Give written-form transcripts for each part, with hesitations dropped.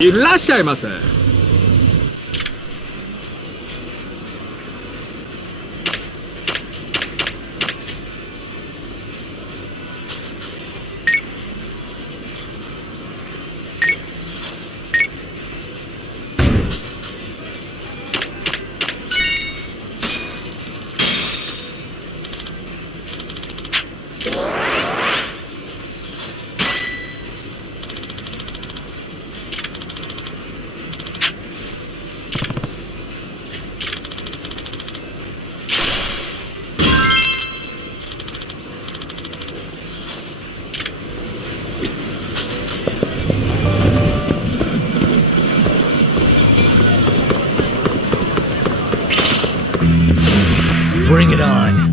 いらっしゃいませ。Bring it on.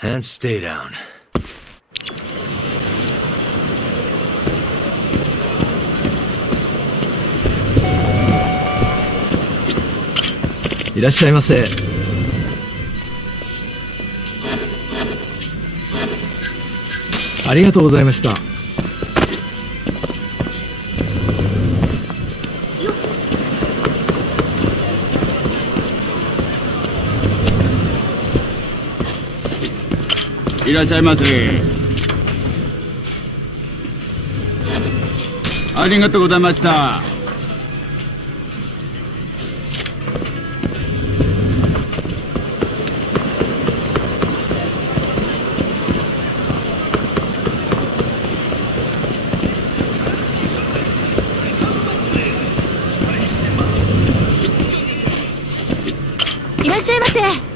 And stay down. いらっしゃいませ。ありがとうございました。いらっしゃいませ。ありがとうございました。いらっしゃいませ。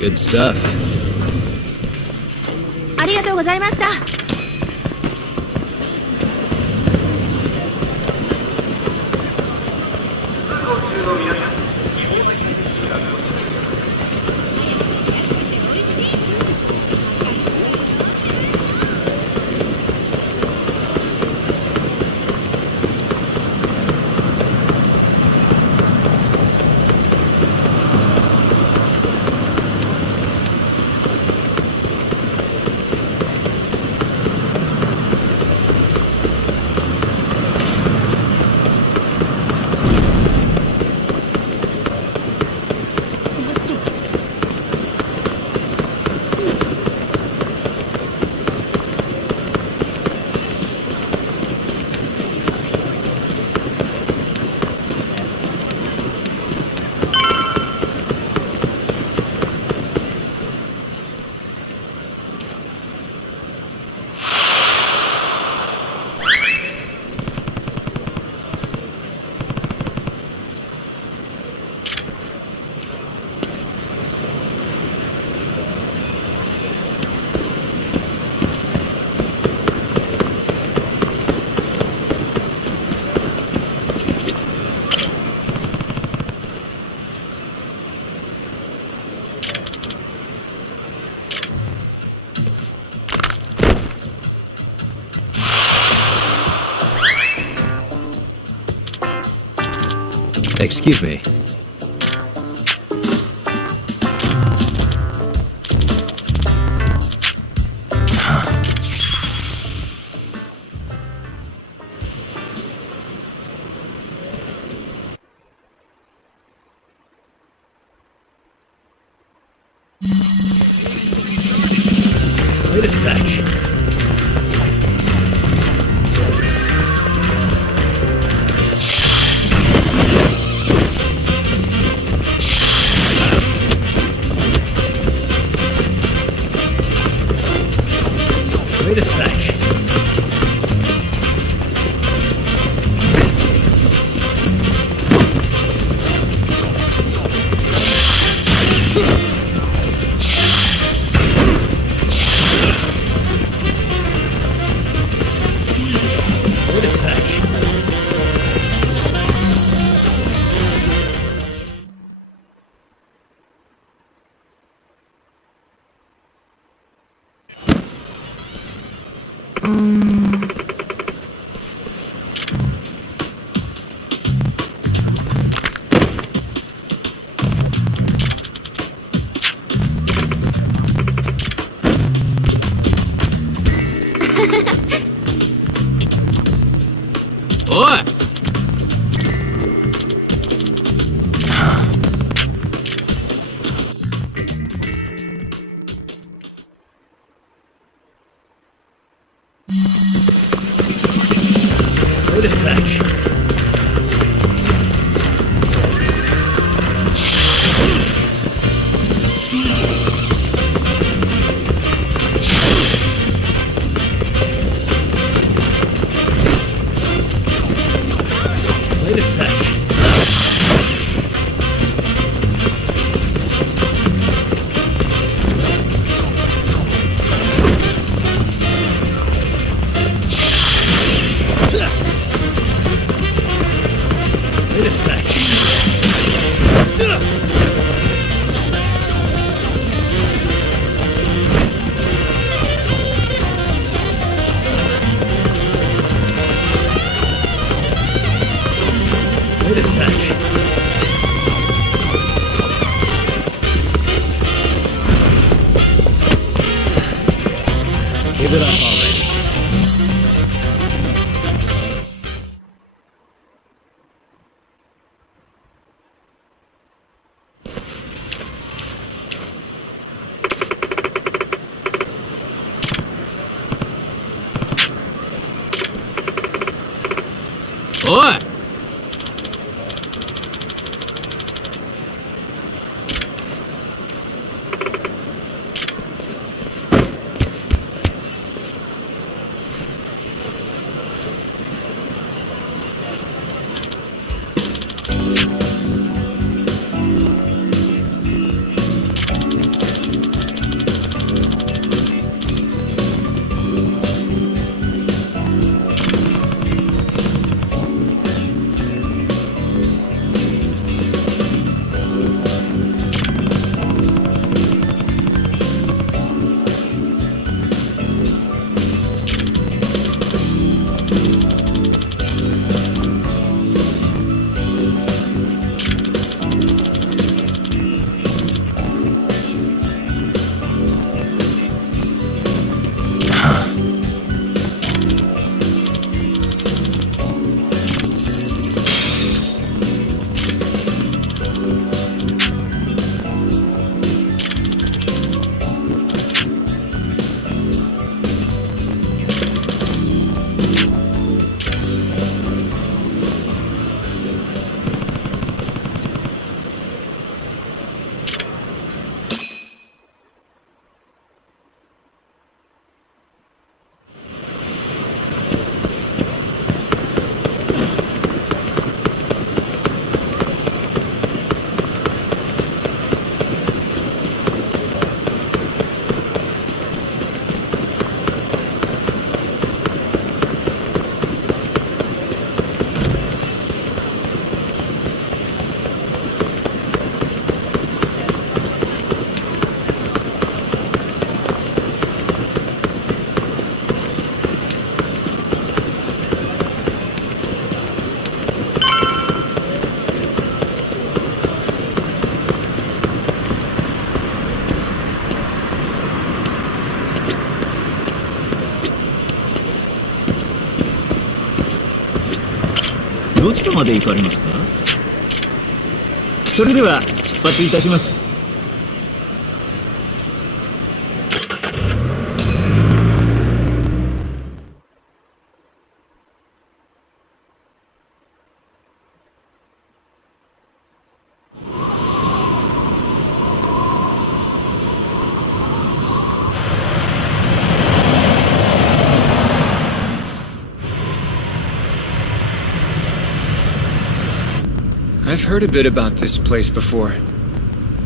Good stuff. ありがとうございました。Excuse me. Wait a sec. Wait a sec. Wait a sec.おい Wait a sec. Wait a sec. Wait a sec. Wait a sec. Give it up already. Oi!どちらまで行かれますか？それでは出発いたします。I've heard a bit about this place before.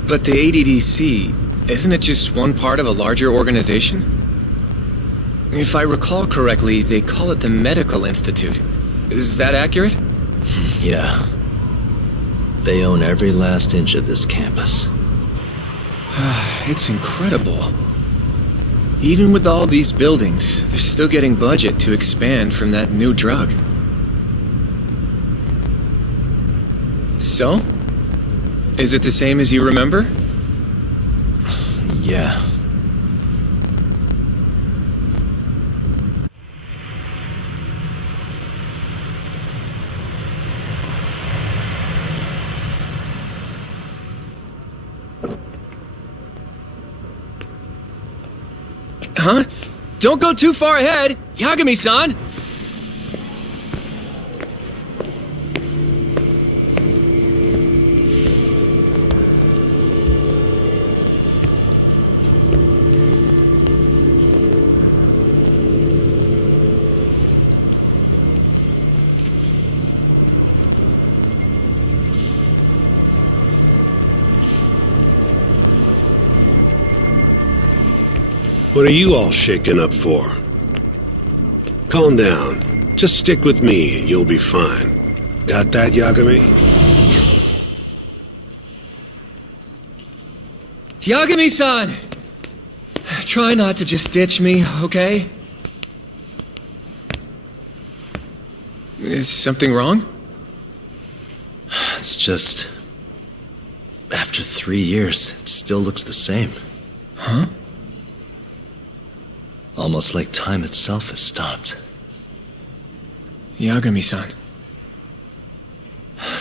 But the ADDC, isn't it just one part of a larger organization? If I recall correctly, they call it the Medical Institute. Is that accurate? Yeah. They own every last inch of this campus. It's incredible. Even with all these buildings, they're still getting budget to expand from that new drug. So? Is it the same as you remember? Yeah. Huh? Don't go too far ahead! Yagami-san! What are you all shaken up for? Calm down. Just stick with me and you'll be fine. Got that, Yagami? Yagami-san! Try not to just ditch me, okay? Is something wrong? It's just... After 3 years, it still looks the same. Huh? Almost like time itself has stopped. Yagami-san.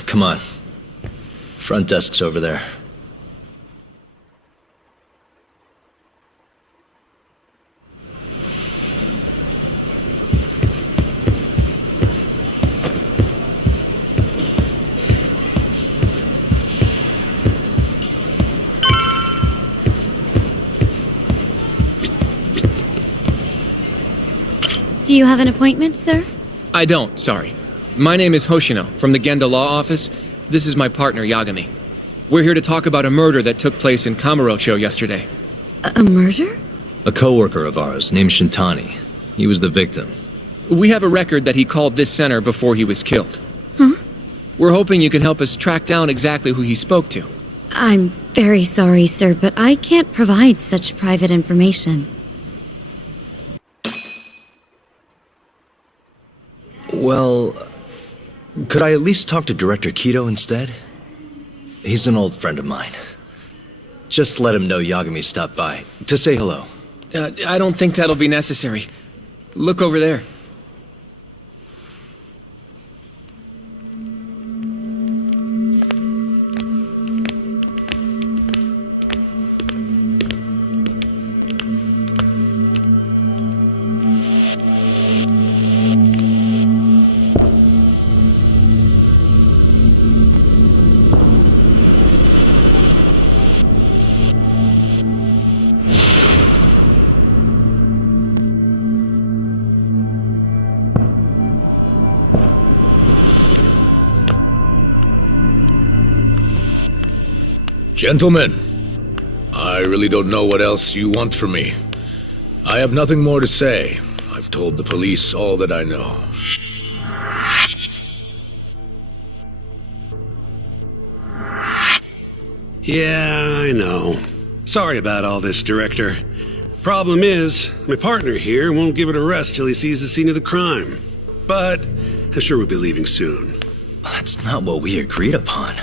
Come on. Front desk's over there. Do you have an appointment, sir? I don't, sorry. My name is Hoshino, from the Genda Law Office. This is my partner, Yagami. We're here to talk about a murder that took place in Kamurocho yesterday. A murder? A coworker of ours named Shintani. He was the victim. We have a record that he called this center before he was killed. Huh? We're hoping you can help us track down exactly who he spoke to. I'm very sorry, sir, but I can't provide such private information. Well, could I at least talk to Director Kido instead? He's an old friend of mine. Just let him know Yagami stopped by, to say hello. I don't think that'll be necessary. Look over there. Gentlemen, I really don't know what else you want from me. I have nothing more to say. I've told the police all that I know. Yeah, I know. Sorry about all this, Director. Problem is, my partner here won't give it a rest till he sees the scene of the crime. But I'm sure we'll be leaving soon. That's not what we agreed upon.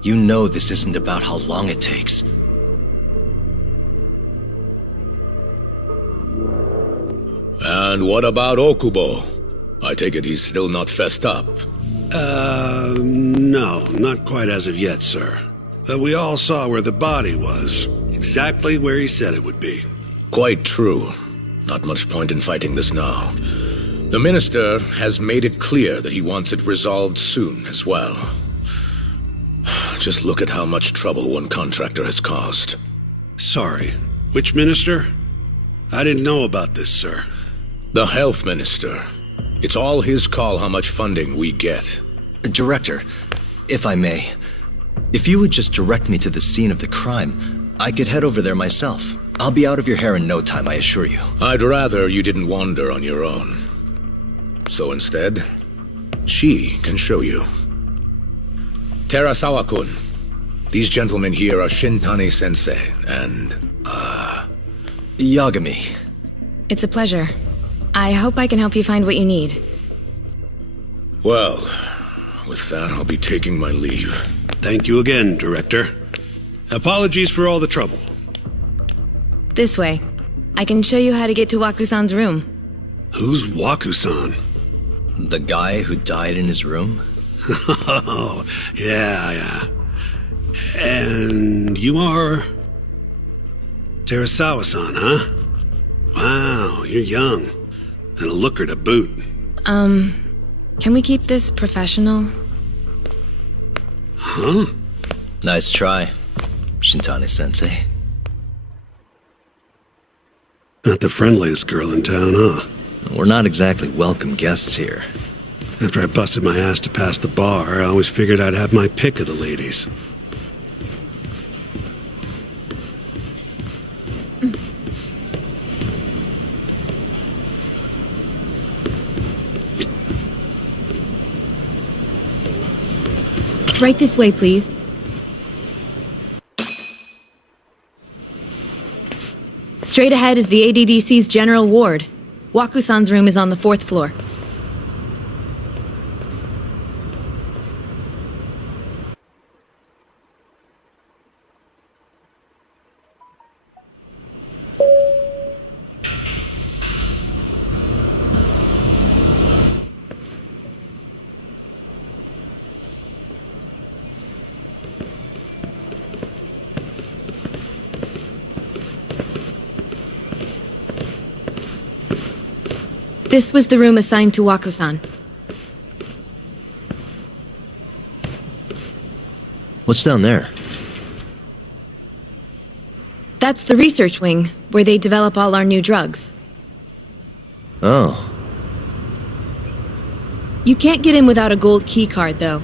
You know this isn't about how long it takes. And what about Okubo? I take it he's still not fessed up. No, not quite as of yet, sir. But we all saw where the body was. Exactly where he said it would be. Quite true. Not much point in fighting this now. The minister has made it clear that he wants it resolved soon as well. Just look at how much trouble one contractor has caused. Sorry, which minister? I didn't know about this, sir. The health minister. It's all his call how much funding we get. Director, if I may, if you would just direct me to the scene of the crime, I could head over there myself. I'll be out of your hair in no time, I assure you. I'd rather you didn't wander on your own. So instead, she can show you. Terasawa-kun, these gentlemen here are Shintani-sensei and, Yagami. It's a pleasure. I hope I can help you find what you need. Well, with that, I'll be taking my leave. Thank you again, Director. Apologies for all the trouble. This way. I can show you how to get to Waku-san's room. Who's Waku-san? The guy who died in his room? Oh, yeah. And you are... Terasawa-san, huh? Wow, you're young. And a looker to boot. Can we keep this professional? Huh? Nice try, Shintani-sensei. Not the friendliest girl in town, huh? We're not exactly welcome guests here. After I busted my ass to pass the bar, I always figured I'd have my pick of the ladies. Right this way, please. Straight ahead is the ADDC's general ward. Waku-san's room is on the 4th floor. This was the room assigned to Waku-san. What's down there? That's the research wing, where they develop all our new drugs. Oh. You can't get in without a gold key card, though.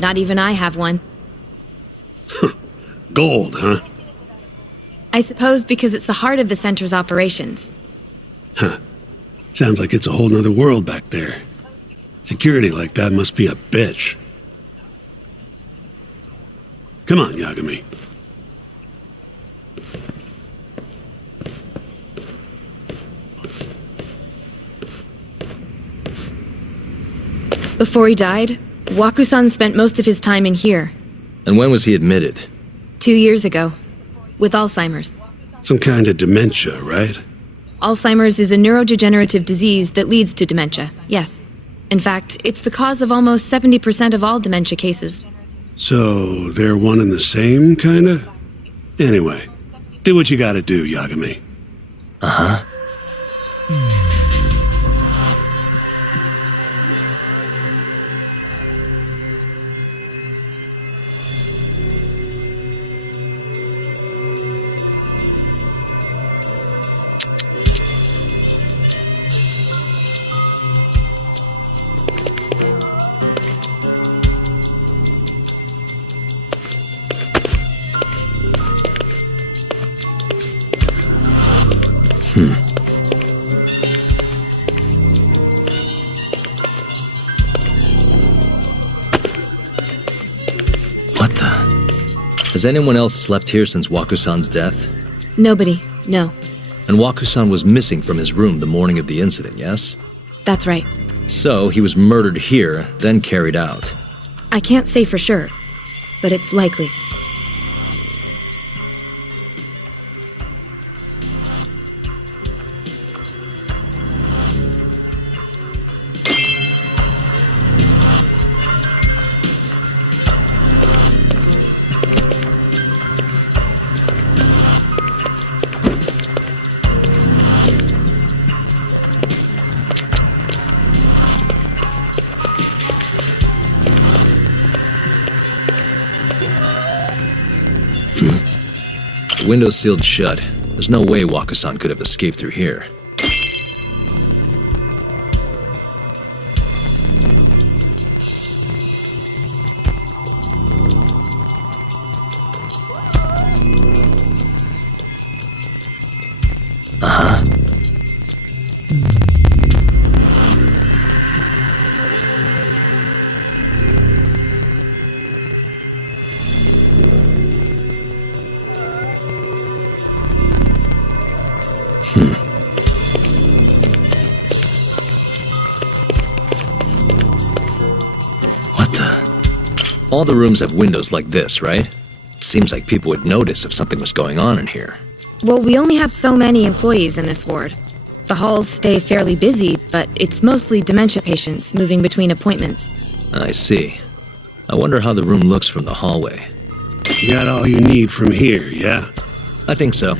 Not even I have one. Gold, huh? I suppose because it's the heart of the center's operations. Huh. Sounds like it's a whole nother world back there. Security like that must be a bitch. Come on, Yagami. Before he died, Waku-san spent most of his time in here. And when was he admitted? 2 years ago. With Alzheimer's. Some kind of dementia, right? Alzheimer's is a neurodegenerative disease that leads to dementia, yes. In fact, it's the cause of almost 70% of all dementia cases. So, they're one and the same, kinda? Anyway, do what you gotta do, Yagami. Uh-huh. What the? Has anyone else slept here since Waku-san's death? Nobody, no. And Waku-san was missing from his room the morning of the incident, yes? That's right. So he was murdered here, then carried out. I can't say for sure, but it's likely. The window's sealed shut. There's no way Waku-san could have escaped through here. All the rooms have windows like this, right? Seems like people would notice if something was going on in here. Well, we only have so many employees in this ward. The halls stay fairly busy, but it's mostly dementia patients moving between appointments. I see. I wonder how the room looks from the hallway. You got all you need from here, yeah? I think so.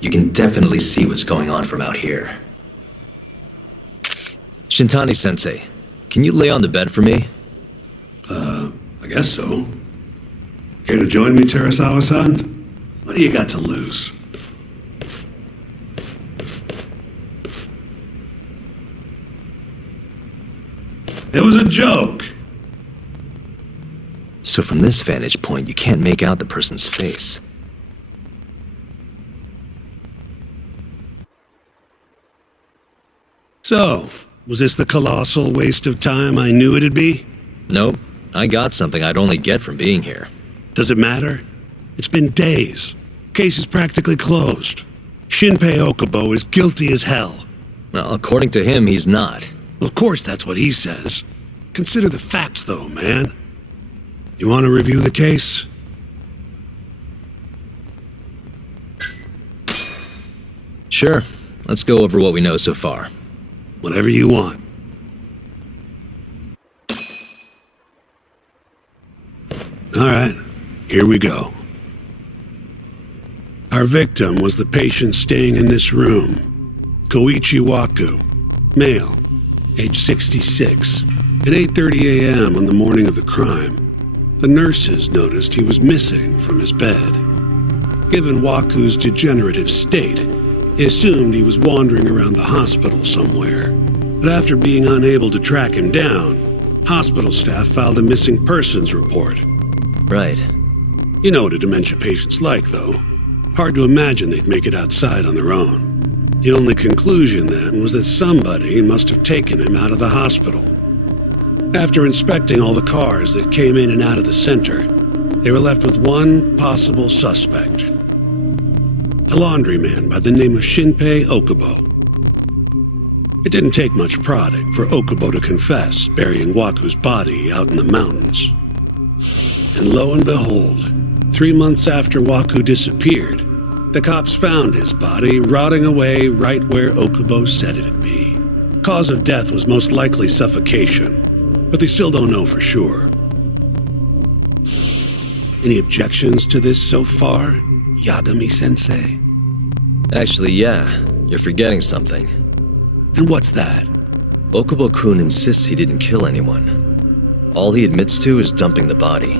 You can definitely see what's going on from out here. Shintani-sensei, can you lay on the bed for me? I guess so. Care to join me, Terasawa-san? What do you got to lose? It was a joke. So from this vantage point, you can't make out the person's face. So, was this the colossal waste of time I knew it'd be? Nope. I got something I'd only get from being here. Does it matter? It's been days. Case is practically closed. Shinpei Okubo is guilty as hell. Well, according to him, he's not. Of course that's what he says. Consider the facts, though, man. You want to review the case? Sure. Let's go over what we know so far. Whatever you want. All right, here we go. Our victim was the patient staying in this room, Koichi Waku, male, age 66. At 8:30 a.m. on the morning of the crime, the nurses noticed he was missing from his bed. Given Waku's degenerative state, they assumed he was wandering around the hospital somewhere. But after being unable to track him down, hospital staff filed a missing persons report. Right. You know what a dementia patient's like, though. Hard to imagine they'd make it outside on their own. The only conclusion then was that somebody must have taken him out of the hospital. After inspecting all the cars that came in and out of the center, they were left with one possible suspect. A laundryman by the name of Shinpei Okubo. It didn't take much prodding for Okubo to confess burying Waku's body out in the mountains. And lo and behold, 3 months after Waku disappeared, the cops found his body rotting away right where Okubo said it'd be. Cause of death was most likely suffocation, but they still don't know for sure. Any objections to this so far, Yagami-sensei? Actually, yeah. You're forgetting something. And what's that? Okubo-kun insists he didn't kill anyone. All he admits to is dumping the body.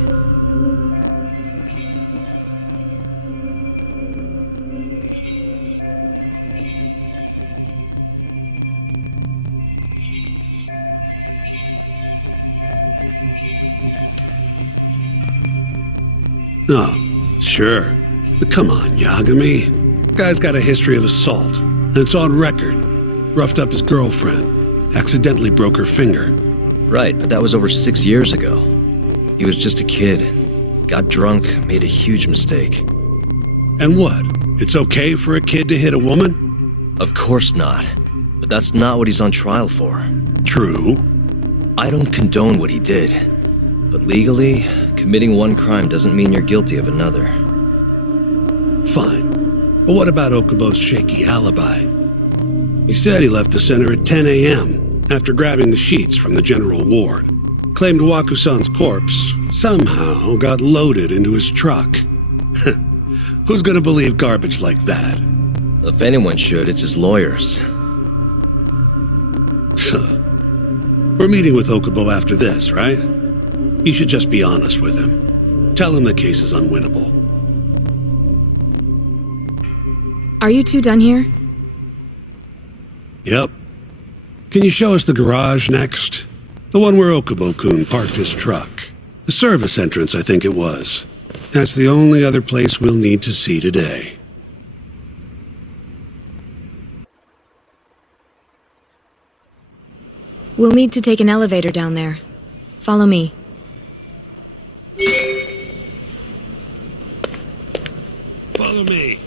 Oh, sure. But come on, Yagami. Guy's got a history of assault, and it's on record. Roughed up his girlfriend, accidentally broke her finger. Right, but that was over 6 years ago. He was just a kid. Got drunk, made a huge mistake. And what? It's okay for a kid to hit a woman? Of course not. But that's not what he's on trial for. True. I don't condone what he did. But legally, committing one crime doesn't mean you're guilty of another. Fine. But what about Okubo's shaky alibi? He said he left the center at 10 a.m. after grabbing the sheets from the general ward. Claimed Waku-san's corpse somehow got loaded into his truck. Who's gonna believe garbage like that? If anyone should, it's his lawyers. We're meeting with Okubo after this, right? You should just be honest with him. Tell him the case is unwinnable. Are you two done here? Yep. Can you show us the garage next? The one where Okubo-kun parked his truck. The service entrance, I think it was. That's the only other place we'll need to see today. We'll need to take an elevator down there. Follow me. Follow me.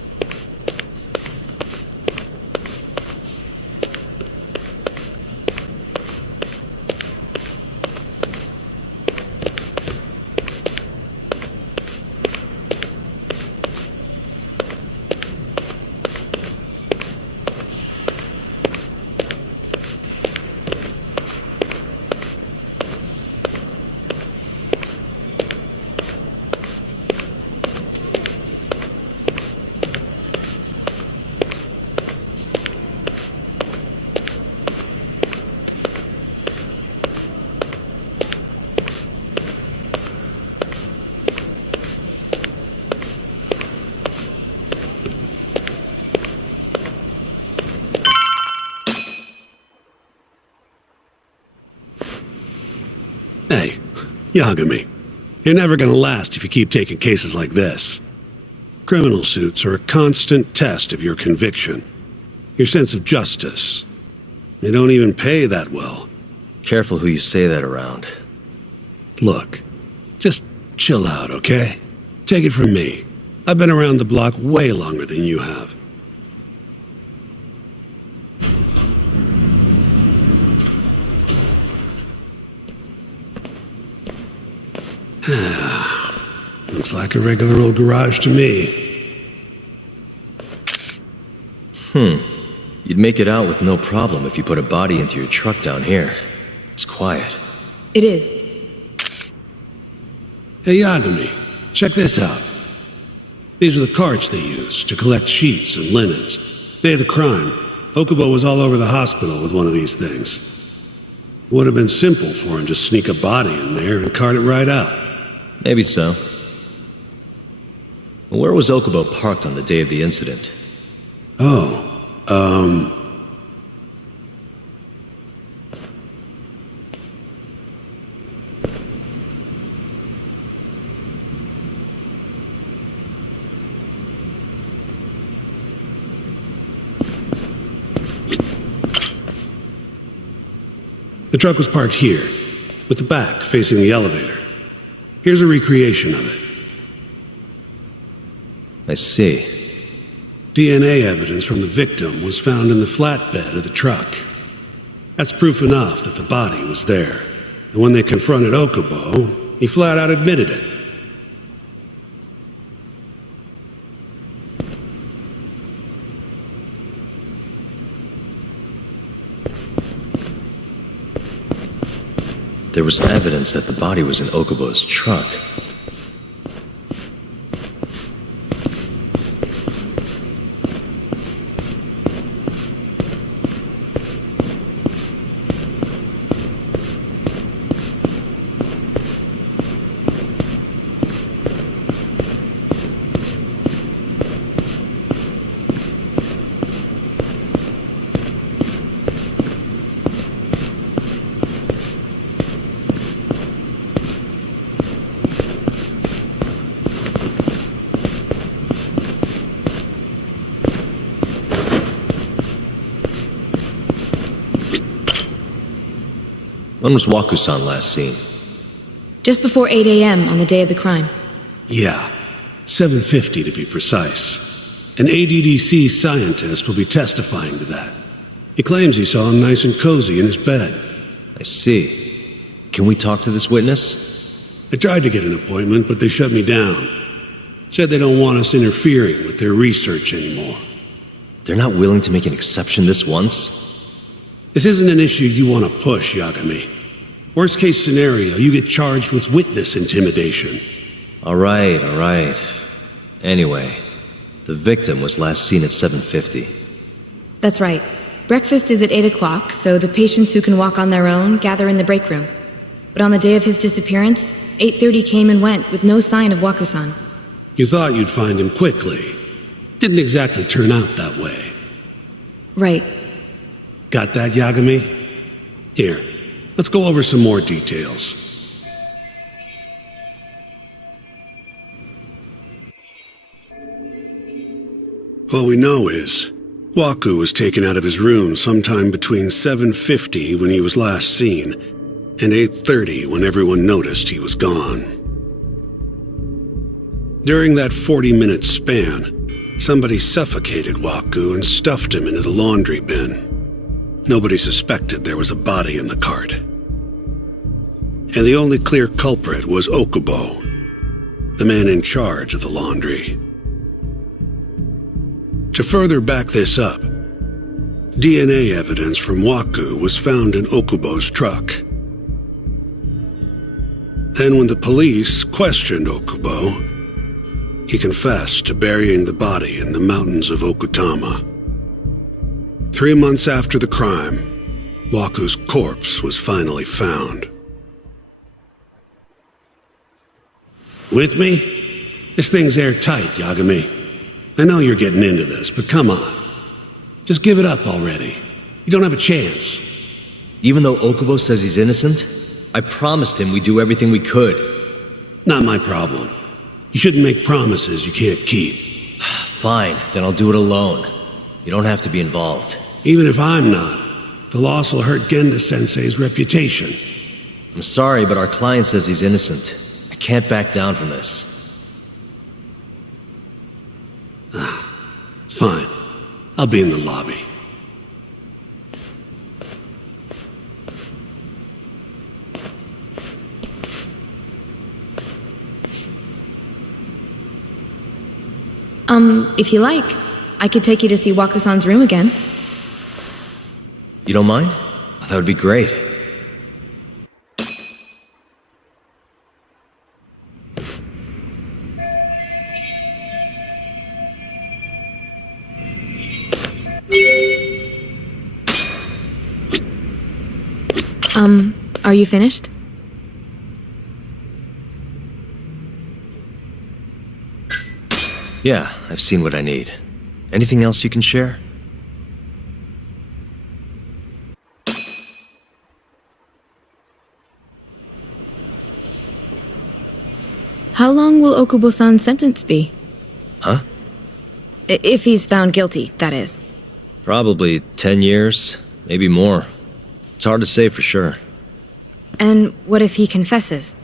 Hey, Yagami, you're never gonna last if you keep taking cases like this. Criminal suits are a constant test of your conviction, your sense of justice. They don't even pay that well. Careful who you say that around. Look, just chill out, okay? Take it from me. I've been around the block way longer than you have. Looks like a regular old garage to me. You'd make it out with no problem if you put a body into your truck down here. It's quiet. It is. Hey, Yagami, check this out. These are the carts they use to collect sheets and linens. Day of the crime, Okubo was all over the hospital with one of these things. Would have been simple for him to sneak a body in there and cart it right out. Maybe so. Where was Okubo parked on the day of the incident? The truck was parked here, with the back facing the elevator. Here's a recreation of it. I see. DNA evidence from the victim was found in the flatbed of the truck. That's proof enough that the body was there. And when they confronted Okubo, he flat out admitted it. There was evidence that the body was in Okubo's truck. When was Waku-san last seen? Just before 8 a.m. on the day of the crime. Yeah, 7:50 to be precise. An ADDC scientist will be testifying to that. He claims he saw him nice and cozy in his bed. I see. Can we talk to this witness? I tried to get an appointment, but they shut me down. Said they don't want us interfering with their research anymore. They're not willing to make an exception this once? This isn't an issue you want to push, Yagami. Worst case scenario, you get charged with witness intimidation. All right. Anyway, the victim was last seen at 7:50. That's right. Breakfast is at 8 o'clock, so the patients who can walk on their own gather in the break room. But on the day of his disappearance, 8:30 came and went with no sign of Waku-san. You thought you'd find him quickly. Didn't exactly turn out that way. Right. Got that, Yagami? Here, let's go over some more details. What we know is, Waku was taken out of his room sometime between 7:50 when he was last seen, and 8:30 when everyone noticed he was gone. During that 40-minute span, somebody suffocated Waku and stuffed him into the laundry bin. Nobody suspected there was a body in the cart. And the only clear culprit was Okubo, the man in charge of the laundry. To further back this up, DNA evidence from Waku was found in Okubo's truck. Then when the police questioned Okubo, he confessed to burying the body in the mountains of Okutama. 3 months after the crime, Waku's corpse was finally found. With me? This thing's airtight, Yagami. I know you're getting into this, but come on. Just give it up already. You don't have a chance. Even though Okubo says he's innocent, I promised him we'd do everything we could. Not my problem. You shouldn't make promises you can't keep. Fine, then I'll do it alone. You don't have to be involved. Even if I'm not, the loss will hurt Genda-sensei's reputation. I'm sorry, but our client says he's innocent. I can't back down from this. Fine. I'll be in the lobby. If you like, I could take you to see Waka-san's room again. You don't mind? That would be great. Are you finished? Yeah, I've seen what I need. Anything else you can share? How long will Okubo-san's sentence be? Huh? If he's found guilty, that is. Probably 10 years, maybe more. It's hard to say for sure. And what if he confesses?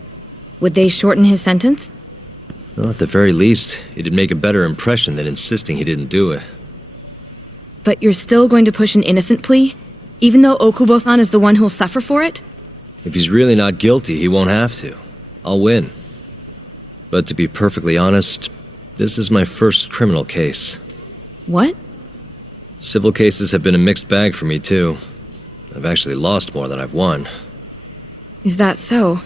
Would they shorten his sentence? Well, at the very least, it'd make a better impression than insisting he didn't do it. But you're still going to push an innocent plea? Even though Okubo-san is the one who'll suffer for it? If he's really not guilty, he won't have to. I'll win. But to be perfectly honest, this is my first criminal case. What? Civil cases have been a mixed bag for me, too. I've actually lost more than I've won. Is that so?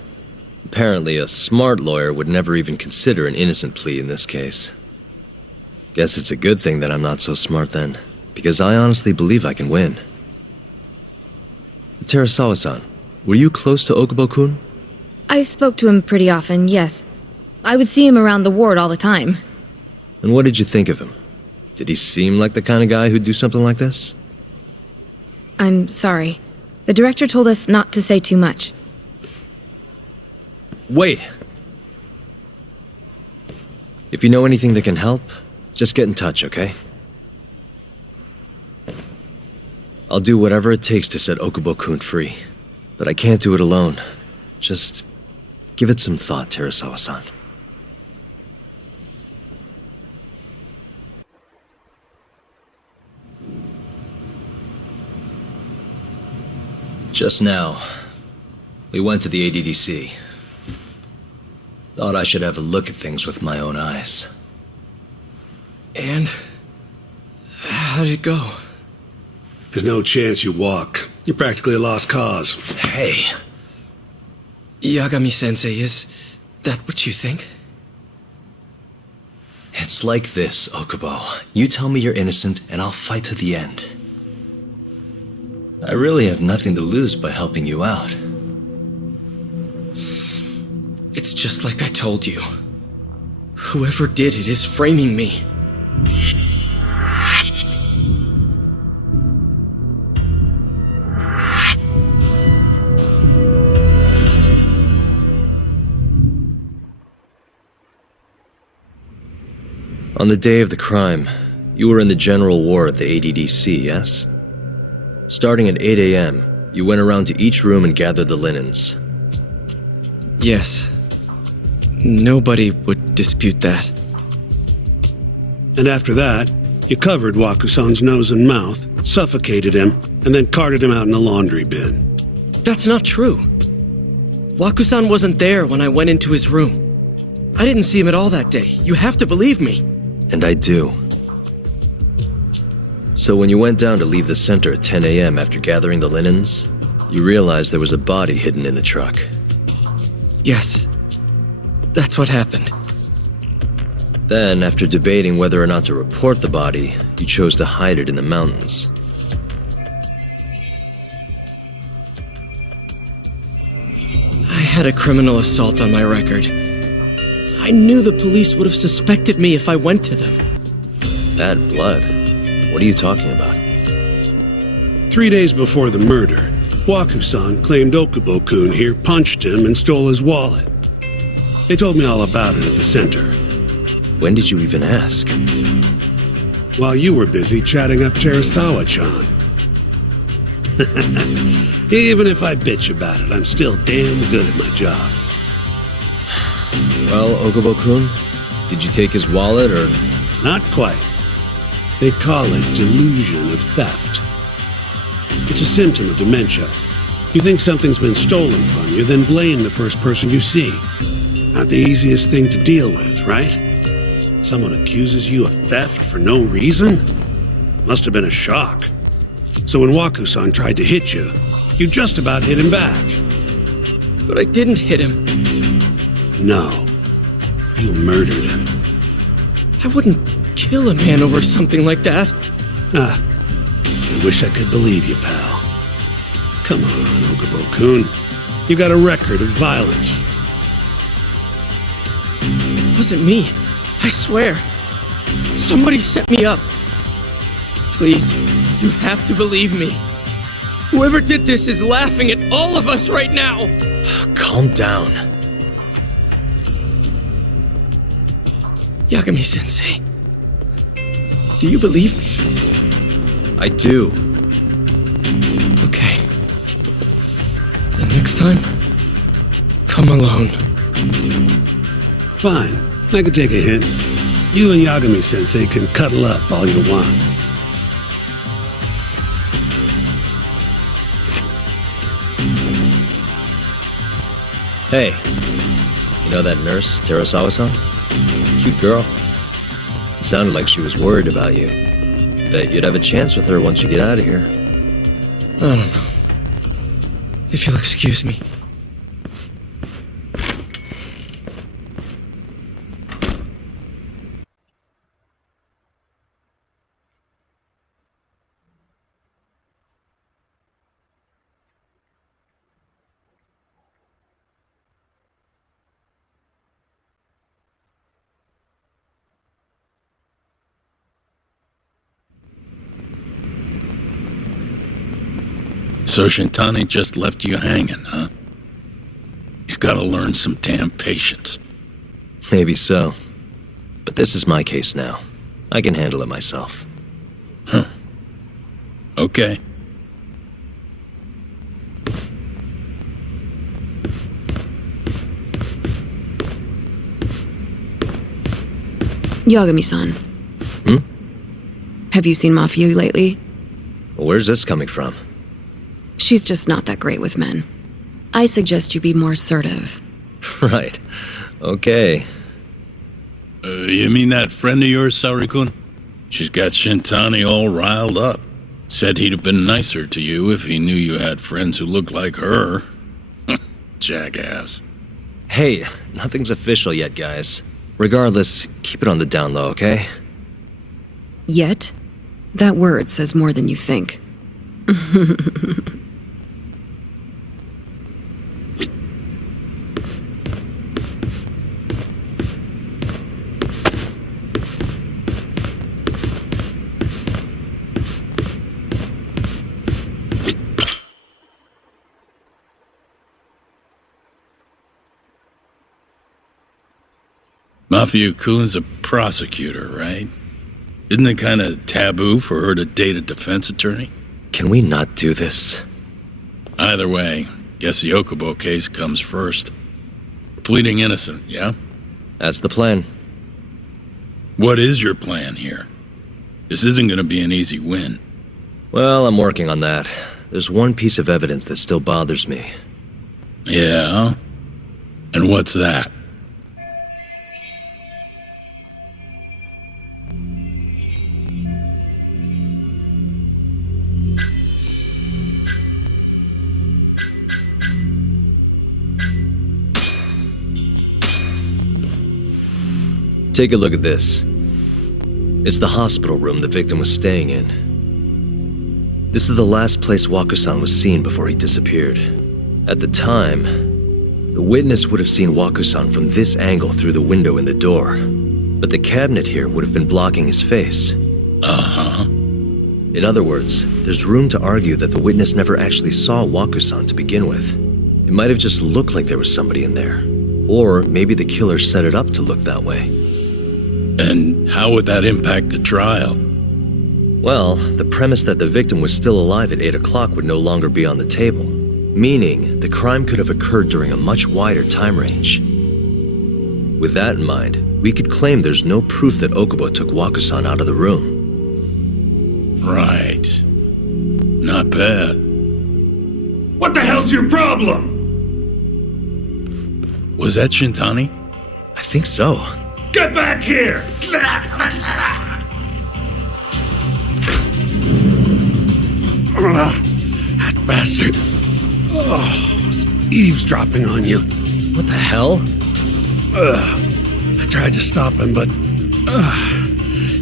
Apparently, a smart lawyer would never even consider an innocent plea in this case. Guess it's a good thing that I'm not so smart then, because I honestly believe I can win. Terasawa-san, were you close to Okubo-kun? I spoke to him pretty often, yes. I would see him around the ward all the time. And what did you think of him? Did he seem like the kind of guy who'd do something like this? I'm sorry. The director told us not to say too much. Wait! If you know anything that can help, just get in touch, okay? I'll do whatever it takes to set Okubo-kun free. But I can't do it alone. Just give it some thought, Terasawa-san. Just now, we went to the ADDC. Thought I should have a look at things with my own eyes. And? How did it go? There's no chance you walk. You're practically a lost cause. Hey! Yagami-sensei, is that what you think? It's like this, Okubo. You tell me you're innocent, and I'll fight to the end. I really have nothing to lose by helping you out. It's just like I told you. Whoever did it is framing me. On the day of the crime, you were in the general ward at the ADDC, yes? Starting at 8 a.m., you went around to each room and gathered the linens. Yes. Nobody would dispute that. And after that, you covered Wakusan's nose and mouth, suffocated him, and then carted him out in a laundry bin. That's not true. Wakusan wasn't there when I went into his room. I didn't see him at all that day. You have to believe me. And I do. So when you went down to leave the center at 10 a.m. after gathering the linens, you realized there was a body hidden in the truck. Yes. That's what happened. Then, after debating whether or not to report the body, you chose to hide it in the mountains. I had a criminal assault on my record. I knew the police would have suspected me if I went to them. Bad blood? What are you talking about? 3 days before the murder, Wakusan claimed Okubo-kun here punched him and stole his wallet. They told me all about it at the center. When did you even ask? While you were busy chatting up Terasawa-chan. Even if I bitch about it, I'm still damn good at my job. Well, Okubo-kun, did you take his wallet or... Not quite. They call it delusion of theft. It's a symptom of dementia. You think something's been stolen from you, then blame the first person you see. Not the easiest thing to deal with, right? Someone accuses you of theft for no reason? Must have been a shock. So when Wakusan tried to hit you, you just about hit him back. But I didn't hit him. No. You murdered him. I wouldn't kill a man over something like that. I wish I could believe you, pal. Come on, Okubo-kun. You got a record of violence. It wasn't me. I swear. Somebody set me up. Please, you have to believe me. Whoever did this is laughing at all of us right now. Calm down. Yagami-sensei, do you believe me? I do. Okay. The next time, come alone. Fine. I can take a hint. You and Yagami-sensei can cuddle up all you want. Hey, you know that nurse, Terasawa-san? Cute girl. Sounded like she was worried about you. Bet you'd have a chance with her once you get out of here. I don't know. If you'll excuse me. So Shintani just left you hanging, huh? He's gotta learn some damn patience. Maybe so. But this is my case now. I can handle it myself. Huh. Okay. Yagami-san. Have you seen Mafia lately? Where's this coming from? She's just not that great with men. I suggest you be more assertive. Right. Okay. You mean that friend of yours, Saori-kun? She's got Shintani all riled up. Said he'd have been nicer to you if he knew you had friends who looked like her. Jackass. Hey, nothing's official yet, guys. Regardless, keep it on the down low, okay? Yet? That word says more than you think. Mafia-kun's a prosecutor, right? Isn't it kind of taboo for her to date a defense attorney? Can we not do this? Either way, guess the Okubo case comes first. Pleading innocent, yeah? That's the plan. What is your plan here? This isn't going to be an easy win. Well, I'm working on that. There's one piece of evidence that still bothers me. Yeah? And what's that? Take a look at this. It's the hospital room the victim was staying in. This is the last place Waku-san was seen before he disappeared. At the time, the witness would have seen Waku-san from this angle through the window in the door, but the cabinet here would have been blocking his face. Uh-huh. In other words, there's room to argue that the witness never actually saw Waku-san to begin with. It might have just looked like there was somebody in there. Or maybe the killer set it up to look that way. And how would that impact the trial? Well, the premise that the victim was still alive at 8 o'clock would no longer be on the table, meaning the crime could have occurred during a much wider time range. With that in mind, we could claim there's no proof that Okubo took Waku-san out of the room. Right. Not bad. What the hell's your problem? Was that Shintani? I think so. Get back here! That bastard. Oh, was eavesdropping on you. What the hell? I tried to stop him, but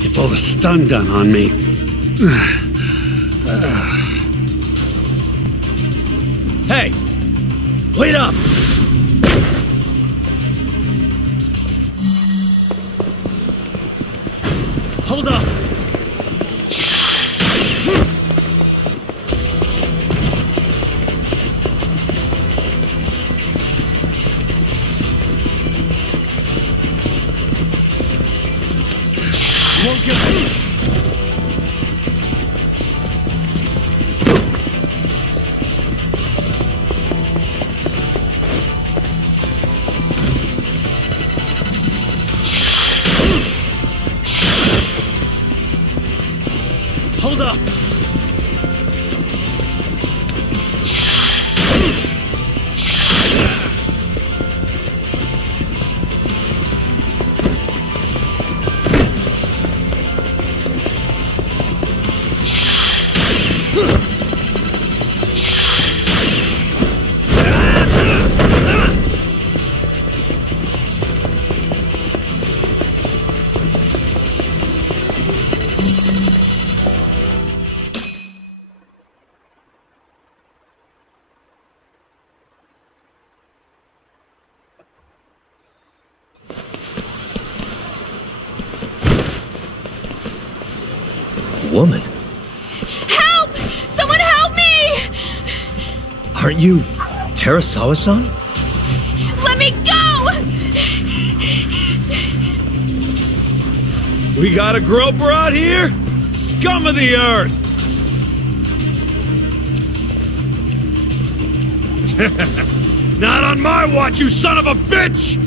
he pulled a stun gun on me. Hey! Wait up! Hold up! Won't get... Hold up! Woman? Help! Someone help me! Aren't you Terasawa-san? Let me go! We got a groper out here? Scum of the earth! Not on my watch, you son of a bitch!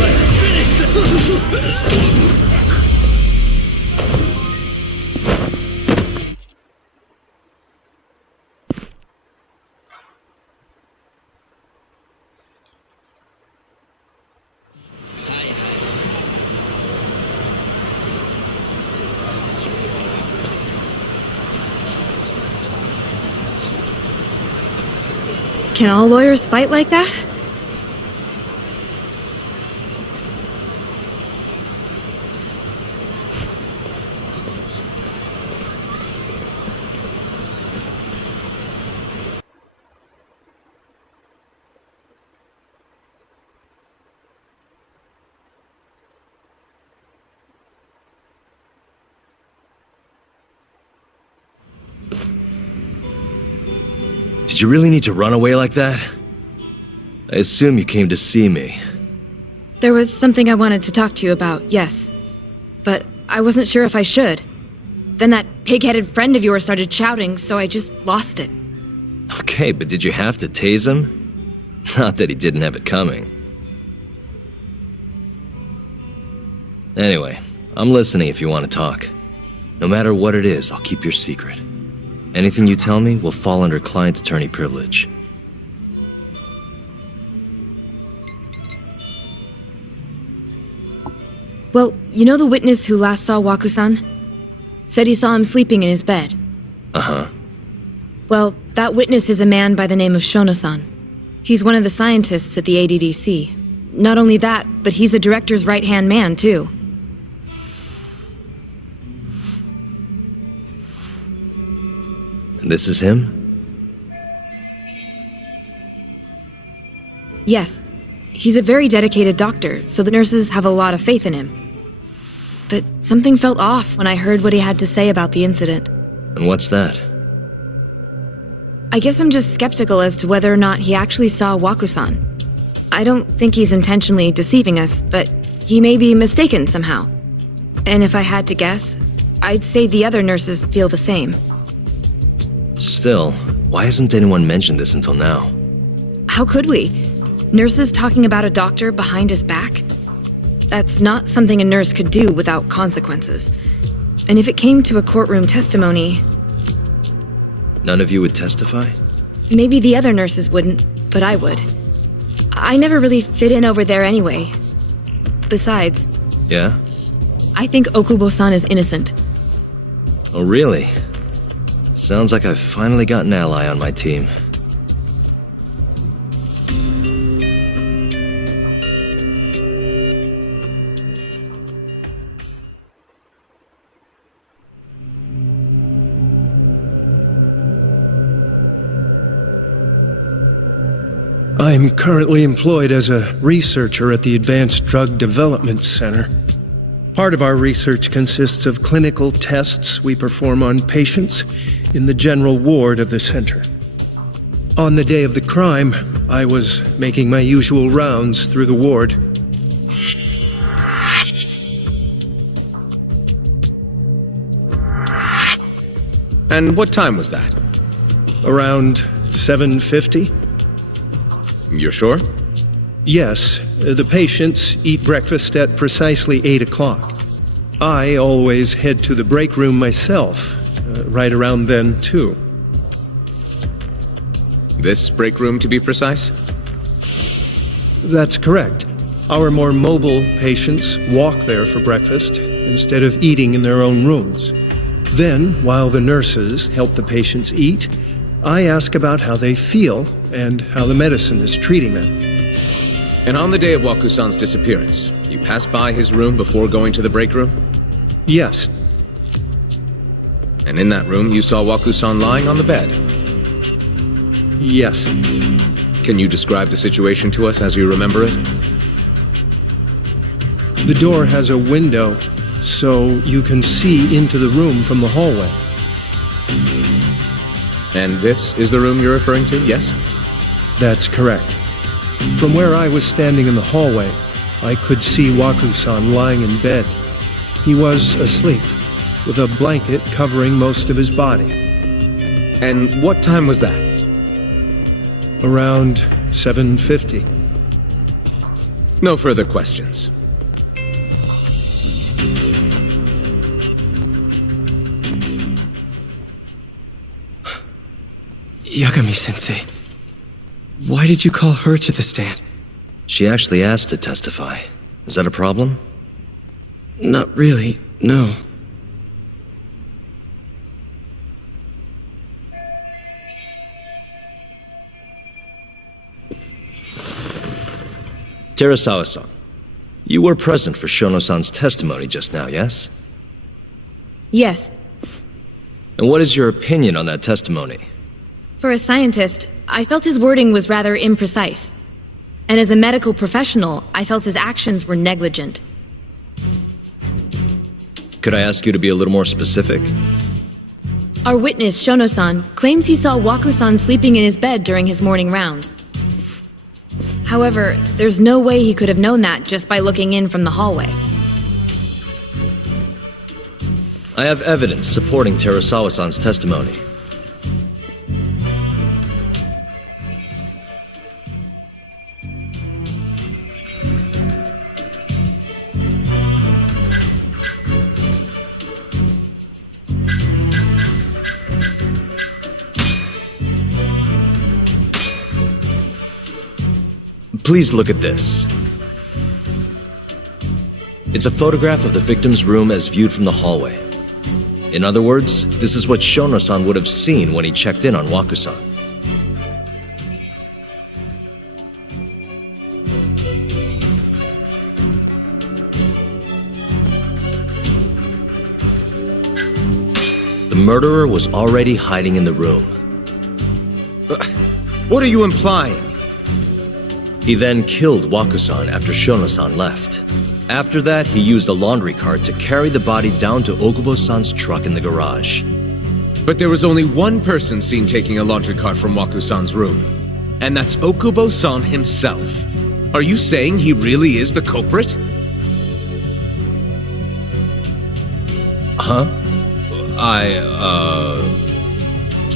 Let's finish this! Can all lawyers fight like that? Did you really need to run away like that? I assume you came to see me. There was something I wanted to talk to you about, yes. But I wasn't sure if I should. Then that pig-headed friend of yours started shouting, so I just lost it. Okay, but did you have to tase him? Not that he didn't have it coming. Anyway, I'm listening if you want to talk. No matter what it is, I'll keep your secret. Anything you tell me will fall under client attorney privilege. Well, you know the witness who last saw Waku-san? Said he saw him sleeping in his bed. Uh-huh. Well, that witness is a man by the name of Shono-san. He's one of the scientists at the ADDC. Not only that, but he's the director's right-hand man, too. And this is him? Yes. He's a very dedicated doctor, so the nurses have a lot of faith in him. But something felt off when I heard what he had to say about the incident. And what's that? I guess I'm just skeptical as to whether or not he actually saw Waku-san. I don't think he's intentionally deceiving us, but he may be mistaken somehow. And if I had to guess, I'd say the other nurses feel the same. Still, why hasn't anyone mentioned this until now? How could we? Nurses talking about a doctor behind his back? That's not something a nurse could do without consequences. And if it came to a courtroom testimony... None of you would testify? Maybe the other nurses wouldn't, but I would. I never really fit in over there anyway. Besides... Yeah? I think Okubo-san is innocent. Oh, really? Sounds like I've finally got an ally on my team. I'm currently employed as a researcher at the Advanced Drug Development Center. Part of our research consists of clinical tests we perform on patients in the general ward of the center. On the day of the crime, I was making my usual rounds through the ward. And what time was that? Around 7:50? You're sure? Yes, the patients eat breakfast at precisely 8 o'clock. I always head to the break room myself, right around then, too. This break room, to be precise? That's correct. Our more mobile patients walk there for breakfast instead of eating in their own rooms. Then, while the nurses help the patients eat, I ask about how they feel and how the medicine is treating them. And on the day of Waku-san's disappearance, you passed by his room before going to the break room? Yes. And in that room, you saw Waku-san lying on the bed? Yes. Can you describe the situation to us as you remember it? The door has a window, so you can see into the room from the hallway. And this is the room you're referring to, yes? That's correct. From where I was standing in the hallway, I could see Waku-san lying in bed. He was asleep, with a blanket covering most of his body. And what time was that? Around 7:50. No further questions. Yagami-sensei, why did you call her to the stand? She actually asked to testify. Is that a problem? Not really, no. Terasawa-san, you were present for Shono-san's testimony just now, yes? Yes. And what is your opinion on that testimony? For a scientist, I felt his wording was rather imprecise. And as a medical professional, I felt his actions were negligent. Could I ask you to be a little more specific? Our witness, Shono-san, claims he saw Waku-san sleeping in his bed during his morning rounds. However, there's no way he could have known that just by looking in from the hallway. I have evidence supporting Terasawa-san's testimony. Please look at this. It's a photograph of the victim's room as viewed from the hallway. In other words, this is what Shono-san would have seen when he checked in on Waku-san. The murderer was already hiding in the room. What are you implying? He then killed Waku-san after Shono-san left. After that, he used a laundry cart to carry the body down to Okubo-san's truck in the garage. But there was only one person seen taking a laundry cart from Waku-san's room, and that's Okubo-san himself. Are you saying he really is the culprit? Huh?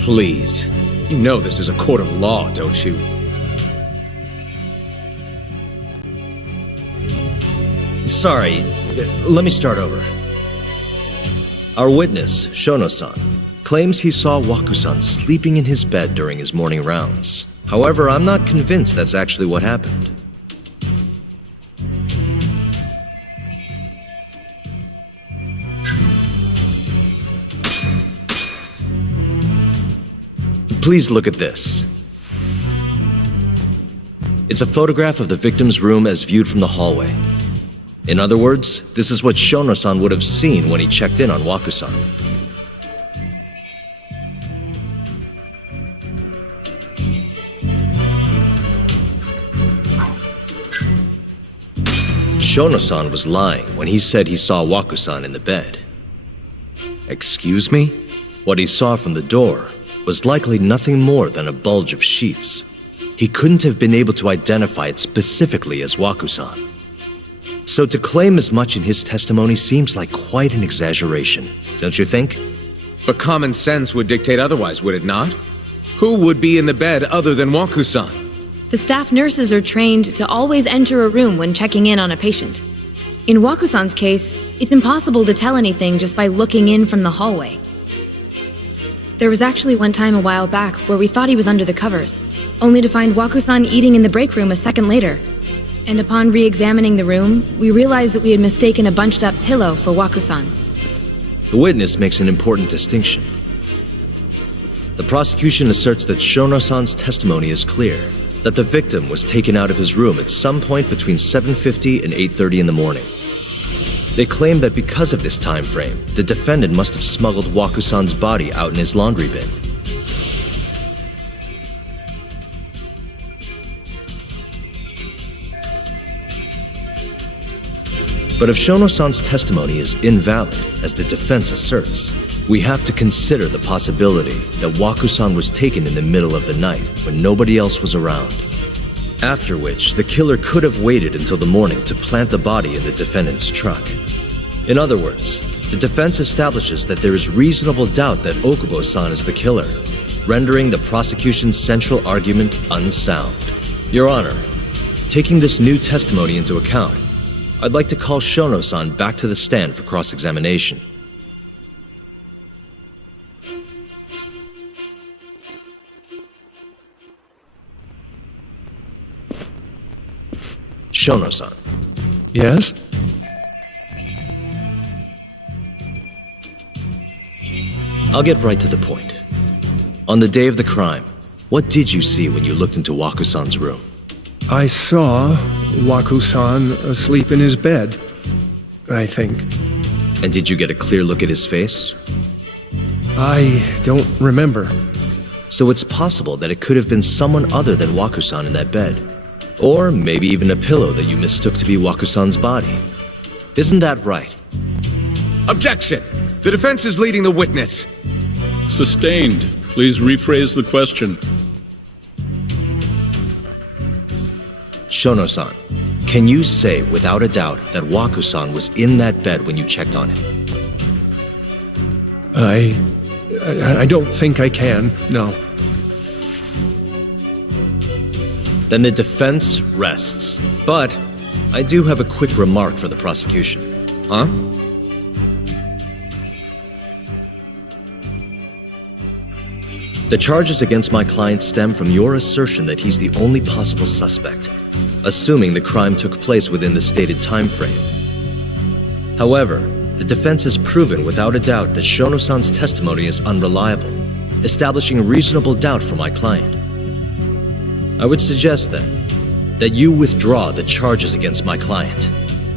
Please. You know this is a court of law, don't you? Sorry, let me start over. Our witness, Shono-san, claims he saw Waku-san sleeping in his bed during his morning rounds. However, I'm not convinced that's actually what happened. Please look at this. It's a photograph of the victim's room as viewed from the hallway. In other words, this is what Shono-san would have seen when he checked in on Waku-san. Shono-san was lying when he said he saw Waku-san in the bed. Excuse me? What he saw from the door was likely nothing more than a bulge of sheets. He couldn't have been able to identify it specifically as Waku-san. So to claim as much in his testimony seems like quite an exaggeration, don't you think? But common sense would dictate otherwise, would it not? Who would be in the bed other than Waku-san? The staff nurses are trained to always enter a room when checking in on a patient. In Waku-san's case, it's impossible to tell anything just by looking in from the hallway. There was actually one time a while back where we thought he was under the covers, only to find Waku-san eating in the break room a second later. And upon re-examining the room, we realized that we had mistaken a bunched-up pillow for Waku-san. The witness makes an important distinction. The prosecution asserts that Shono-san's testimony is clear, that the victim was taken out of his room at some point between 7:50 and 8:30 in the morning. They claim that because of this time frame, the defendant must have smuggled Waku-san's body out in his laundry bin. But if Shono-san's testimony is invalid, as the defense asserts, we have to consider the possibility that Waku-san was taken in the middle of the night when nobody else was around. After which, the killer could have waited until the morning to plant the body in the defendant's truck. In other words, the defense establishes that there is reasonable doubt that Okubo-san is the killer, rendering the prosecution's central argument unsound. Your Honor, taking this new testimony into account, I'd like to call Shono-san back to the stand for cross-examination. Shono-san. Yes? I'll get right to the point. On the day of the crime, what did you see when you looked into Waku-san's room? I saw Waku-san asleep in his bed, I think. And did you get a clear look at his face? I don't remember. So it's possible that it could have been someone other than Waku-san in that bed. Or maybe even a pillow that you mistook to be Waku-san's body. Isn't that right? Objection! The defense is leading the witness. Sustained. Please rephrase the question. Shono-san, can you say without a doubt that Waku-san was in that bed when you checked on him? I don't think I can, no. Then the defense rests. But I do have a quick remark for the prosecution. Huh? The charges against my client stem from your assertion that he's the only possible suspect, assuming the crime took place within the stated time frame. However, the defense has proven without a doubt that Shono-san's testimony is unreliable, establishing reasonable doubt for my client. I would suggest then that you withdraw the charges against my client.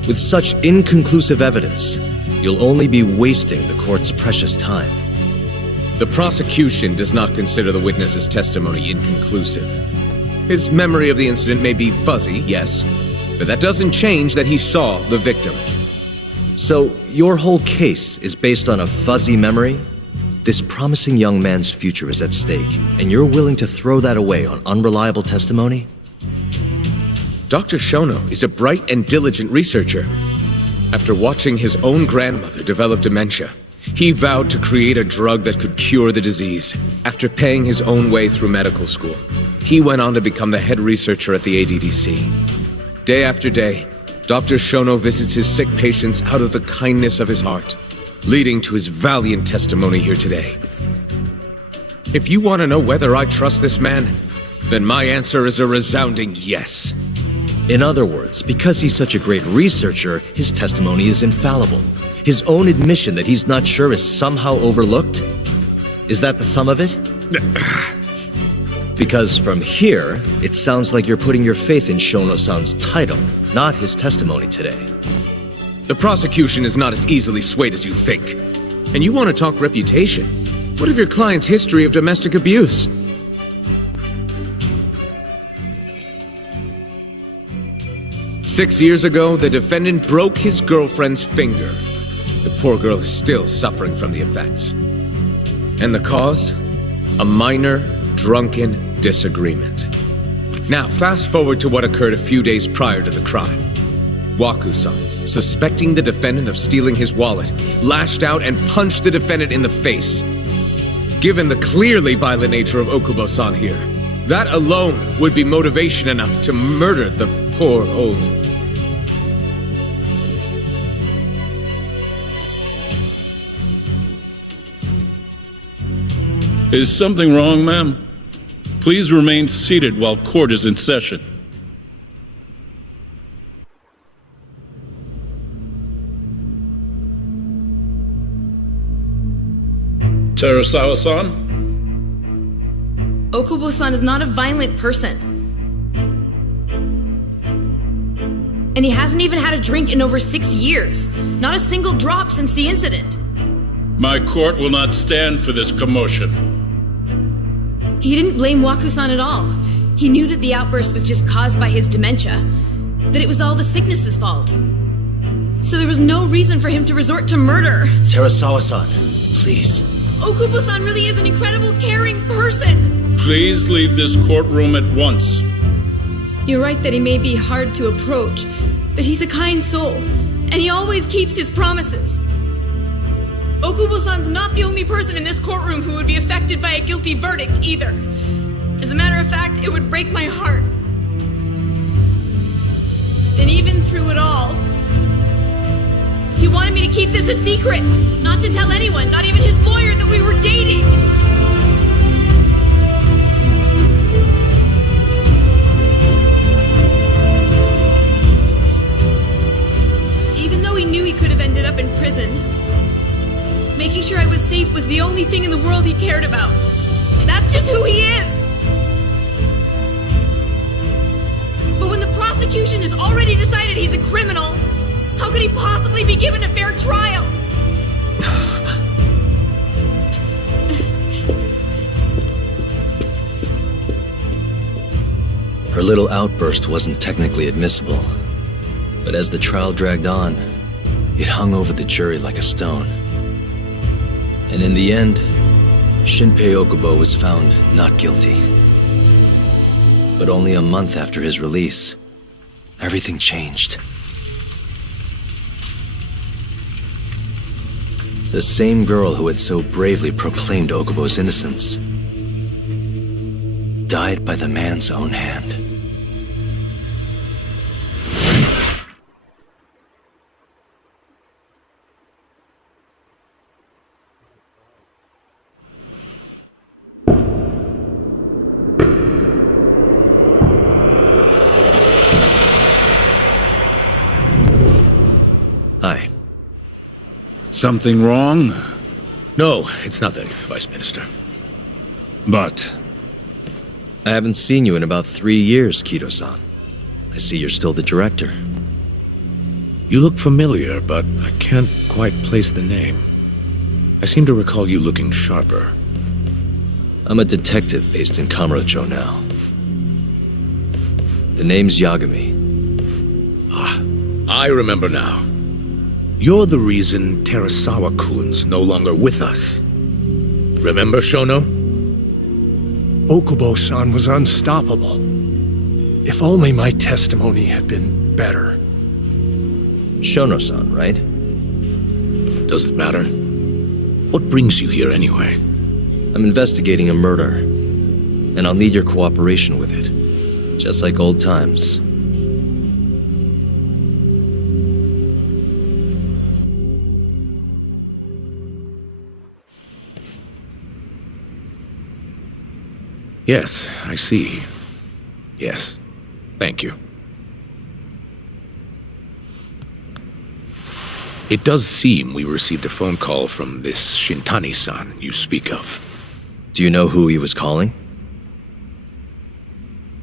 With such inconclusive evidence, you'll only be wasting the court's precious time. The prosecution does not consider the witness's testimony inconclusive. His memory of the incident may be fuzzy, yes, but that doesn't change that he saw the victim. So, your whole case is based on a fuzzy memory? This promising young man's future is at stake, and you're willing to throw that away on unreliable testimony? Dr. Shono is a bright and diligent researcher. After watching his own grandmother develop dementia, he vowed to create a drug that could cure the disease. After paying his own way through medical school, he went on to become the head researcher at the ADDC. Day after day, Dr. Shono visits his sick patients out of the kindness of his heart, leading to his valiant testimony here today. If you want to know whether I trust this man, then my answer is a resounding yes. In other words, because he's such a great researcher, his testimony is infallible. His own admission that he's not sure is somehow overlooked? Is that the sum of it? Because from here, it sounds like you're putting your faith in Shono-san's title, not his testimony today. The prosecution is not as easily swayed as you think. And you want to talk reputation? What of your client's history of domestic abuse? Six years ago, the defendant broke his girlfriend's finger. The poor girl is still suffering from the effects. And the cause? A minor, drunken disagreement. Now, fast forward to what occurred a few days prior to the crime. Waku-san, suspecting the defendant of stealing his wallet, lashed out and punched the defendant in the face. Given the clearly violent nature of Okubo-san here, that alone would be motivation enough to murder the poor old... Is something wrong, ma'am? Please remain seated while court is in session. Terasawa-san? Okubo-san is not a violent person. And he hasn't even had a drink in over 6 years. Not a single drop since the incident. My court will not stand for this commotion. He didn't blame Waku-san at all. He knew that the outburst was just caused by his dementia, that it was all the sickness's fault. So there was no reason for him to resort to murder. Terasawa-san, please. Okubo-san really is an incredible, caring person. Please leave this courtroom at once. You're right that he may be hard to approach, but he's a kind soul, and he always keeps his promises. Okubo-san's not the only person in this courtroom who would be affected by a guilty verdict, either. As a matter of fact, it would break my heart. And even through it all, he wanted me to keep this a secret, not to tell anyone, not even his lawyer, that we were dating. Even though he knew he could have ended up in prison, making sure I was safe was the only thing in the world he cared about. That's just who he is. But But when the prosecution has already decided he's a criminal, how could he possibly be given a fair trial? Her little outburst wasn't technically admissible, but as the trial dragged on, it hung over the jury like a stone. And in the end, Shinpei Okubo was found not guilty. But only a month after his release, everything changed. The same girl who had so bravely proclaimed Okubo's innocence died by the man's own hand. Hi. Something wrong? No, it's nothing, Vice Minister. But I haven't seen you in about 3 years, Kido-san. I see you're still the director. You look familiar, but I can't quite place the name. I seem to recall you looking sharper. I'm a detective based in Kamurocho now. The name's Yagami. Ah, I remember now. You're the reason Terasawa-kun's no longer with us. Remember, Shono? Okubo-san was unstoppable. If only my testimony had been better. Shono-san, right? Does it matter? What brings you here anyway? I'm investigating a murder, and I'll need your cooperation with it. Just like old times. Yes, I see. Yes. Thank you. It does seem we received a phone call from this Shintani-san you speak of. Do you know who he was calling?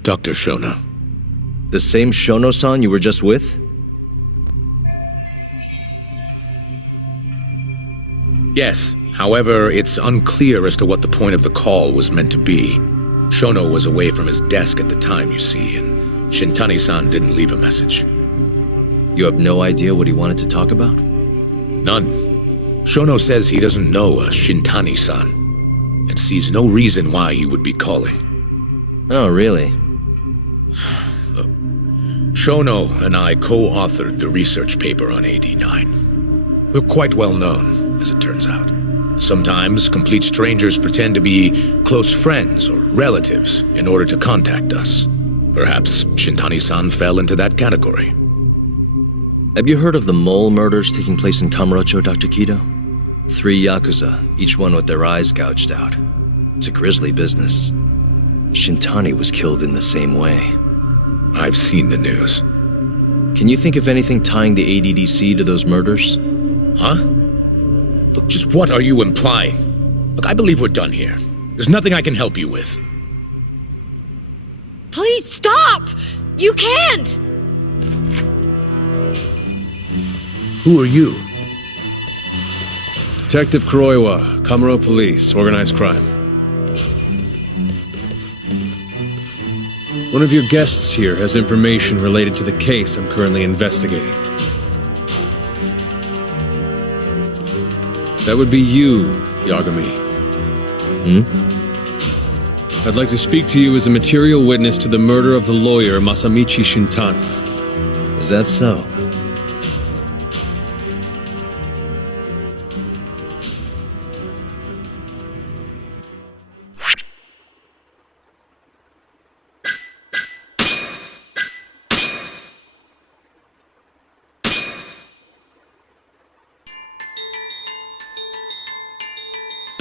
Dr. Shono. The same Shono-san you were just with? Yes. However, it's unclear as to what the point of the call was meant to be. Shono was away from his desk at the time, you see, and Shintani-san didn't leave a message. You have no idea what he wanted to talk about? None. Shono says he doesn't know a Shintani-san, and sees no reason why he would be calling. Oh, really? Shono and I co-authored the research paper on AD9. We're quite well known, as it turns out. Sometimes complete strangers pretend to be close friends or relatives in order to contact us. Perhaps Shintani-san fell into that category. Have you heard of the mole murders taking place in Kamurocho, Dr. Kido? 3 Yakuza, each one with their eyes gouged out. It's a grisly business. Shintani was killed in the same way. I've seen the news. Can you think of anything tying the ADDC to those murders? Huh? Look, just what are you implying? Look, I believe we're done here. There's nothing I can help you with. Please stop! You can't! Who are you? Detective Kuroiwa, Kamuro Police, Organized Crime. One of your guests here has information related to the case I'm currently investigating. That would be you, Yagami. I'd like to speak to you as a material witness to the murder of the lawyer Masamichi Shintani. Is that so?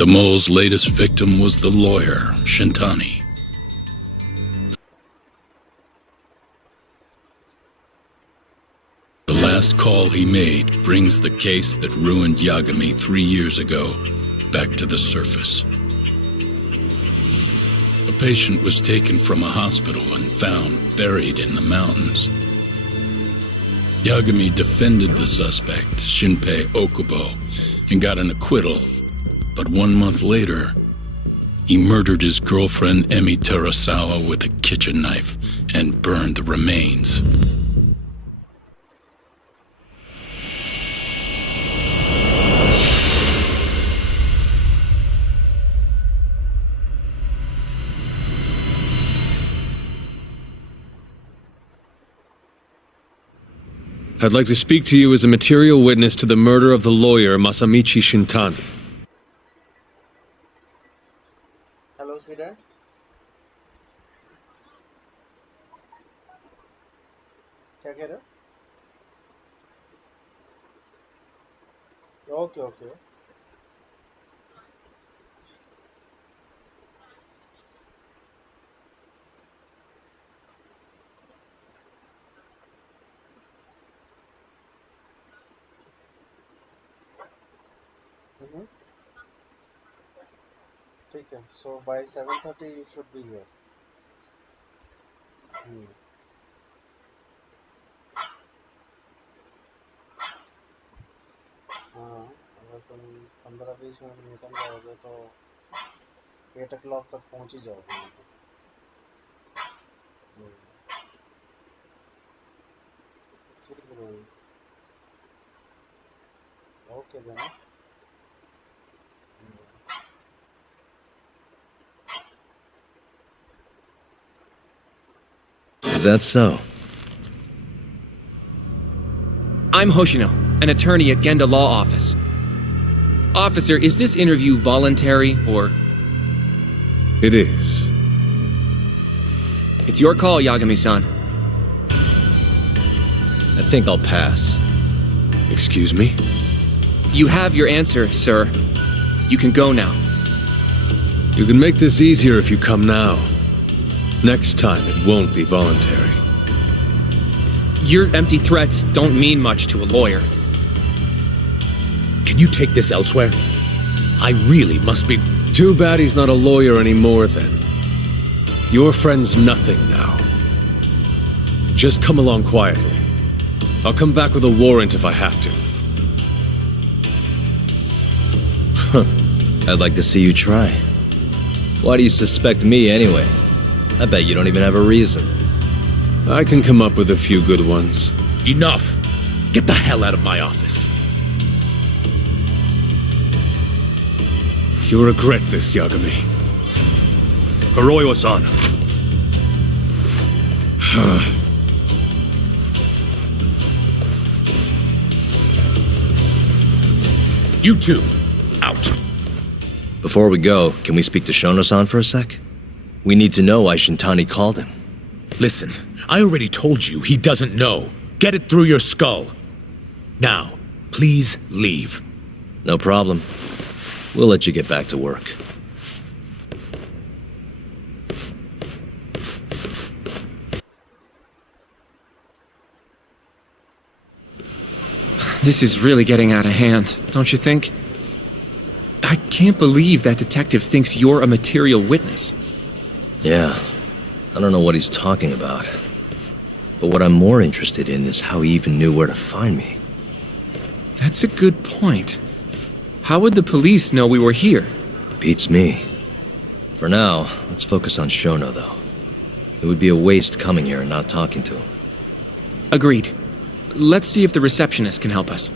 the mole's latest victim was the lawyer, Shintani. The last call he made brings the case that ruined Yagami 3 years ago back to the surface. A patient was taken from a hospital and found buried in the mountains. Yagami defended the suspect, Shinpei Okubo, and got an acquittal. But 1 month later, he murdered his girlfriend Emi Terasawa with a kitchen knife and burned the remains. I'd like to speak to you as a material witness to the murder of the lawyer Masamichi Shintani. Hello, sweetheart. क्या कह रहे हो? Okay, okay. ठीक है. So by 7:30 you should be here. हाँ, अगर तुम 15-20 minute निकल जाओगे तो 8 o'clock तक पहुंच ही जाओगे. ठीक है रोहित. ओके देना. Is that so? I'm Hoshino, an attorney at Genda Law Office. Officer, is this interview voluntary or... It is. It's your call, Yagami-san. I think I'll pass. Excuse me? You have your answer, sir. You can go now. You can make this easier if you come now. Next time, it won't be voluntary. Your empty threats don't mean much to a lawyer. Can you take this elsewhere? I really must be... Too bad he's not a lawyer anymore, then. Your friend's nothing now. Just come along quietly. I'll come back with a warrant if I have to. I'd like to see you try. Why do you suspect me anyway? I bet you don't even have a reason. I can come up with a few good ones. Enough! Get the hell out of my office. You'll regret this, Yagami. Kuroiwa-san. You two, out. Before we go, can we speak to Shono-san for a sec? We need to know why Shintani called him. Listen, I already told you he doesn't know. Get it through your skull. Now, please leave. No problem. We'll let you get back to work. This is really getting out of hand, don't you think? I can't believe that detective thinks you're a material witness. Yeah, I don't know what he's talking about. But what I'm more interested in is how he even knew where to find me. That's a good point. How would the police know we were here? Beats me. For now, let's focus on Shono, though. It would be a waste coming here and not talking to him. Agreed. Let's see if the receptionist can help us.